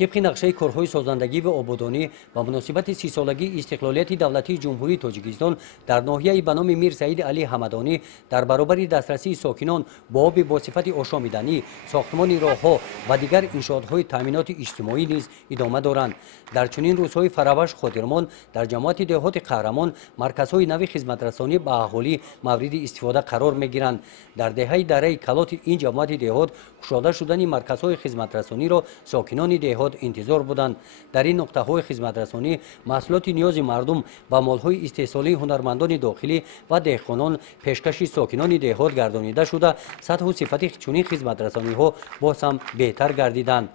طبق نقشه کارهای سازندگی و آبادانی و مناسبت 30 سالگی استقلالیت دولتی جمهوری تاجیکستان در ناحیه به نام میر سعید علی حمدانی در برابر دسترسی ساکنان با آب با صفت آشامیدنی، ساختمان راهها و دیگر انشاءات‌های تأمینات اجتماعی نیز ادامه دارند. در چنین روزهای فرابخش خاطرمان در جماعت دهات قهرمان مرکزهای نوی خدمترسانی به اهالی مورد استفاده قرار میگیرند. در دهه دره کلات این جماعت دهات گشوده شدن مرکزهای خدمترسانی را ساکنان دهات انتظار بودند. در این نقطه‌های خدمترسانی محصولات نیاز مردم و مال‌های استحصالی هنرمندان داخلی و دهقانان پیشکش ساکنان دهات گردانیده شده، سطح و صفت چنین خدمترسانی‌ها باز هم بهتر گردیدند.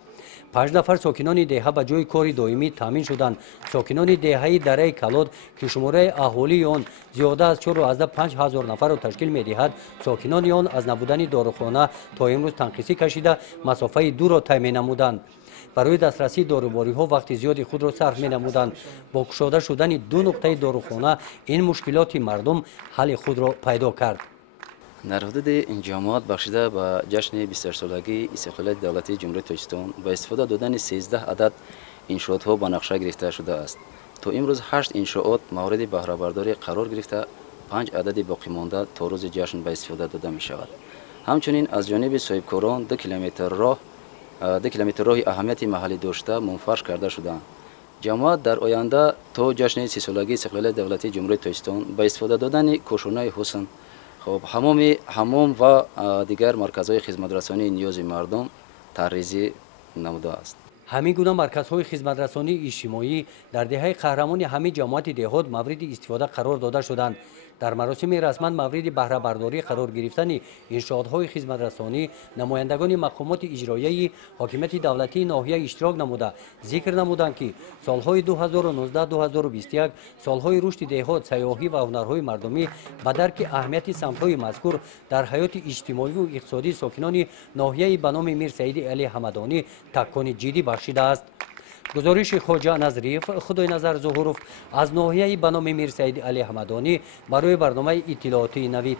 5 نفر ساکنان دهه به جای کار دائمی تامین شدند. ساکنان دهه دره کلات که شماره اهالی آن زیاده از 4,500 نفر را تشکیل می‌دهد، ساکنان آن از نبودن داروخانه تا امروز تنقیصی کشیده مسافه دور را طی نمودند. برای دسترسی داروباری‌ها وقت زیادی خود را صرف می‌نمودند. با گشوده شدن 2 نقطه داروخانه این مشکلات مردم حل خود را پیدا کرد. در حدود این جماعت بخشیده به جشن 28 سالگی استقلالیت دولتی جمهوری تاجیکستان با استفاده دادن 13 عدد انشاءات‌ها با نقشه گرفته شده است. تا امروز 8 انشاءات مورد بهره برداری قرار گرفته، 5 عدد باقی مانده تا روز جشن به استفاده داده می شود. همچنین از جانب صاحبکاران 2 کیلومتر راه اهمیت محلی داشته منفرش کرده شدند. جماعت در آینده تا جشن 30 سالگی استقلالیت دولتی جمهوری تاجیکستان با استفاده دادن کوشش‌های حسن حمام و دیگر مرکزهای خدمترسانی نیاز مردم طرحریزی نموده است. همین گونه مرکزهای خدمترسانی اجتماعی در دهه قهرمان همه جماعت دهات مورد استفاده قرار داده شدند. در مراسم رسما مورد بهره برداری قرار گرفتن انشاءات‌های خدمترسانی نمایندگان مقامات اجرایی حاکمیت دولتی ناحیه اشتراک نموده ذکر نمودند که سالهای 2019-2021 سالهای رشد دهات، سیاحی و هنرهای مردمی به درک اهمیت سمت‌های مذکور در حیات اجتماعی و اقتصادی ساکنان ناحیه به نام میر سعید علی حمدانی تکان جدی بخشیده است. گزارش خواجه نظریف خدای نظر ظهورов از ناحیه به نام میر سعید علی حمدانی برای برنامه اطلاعاتی نوید.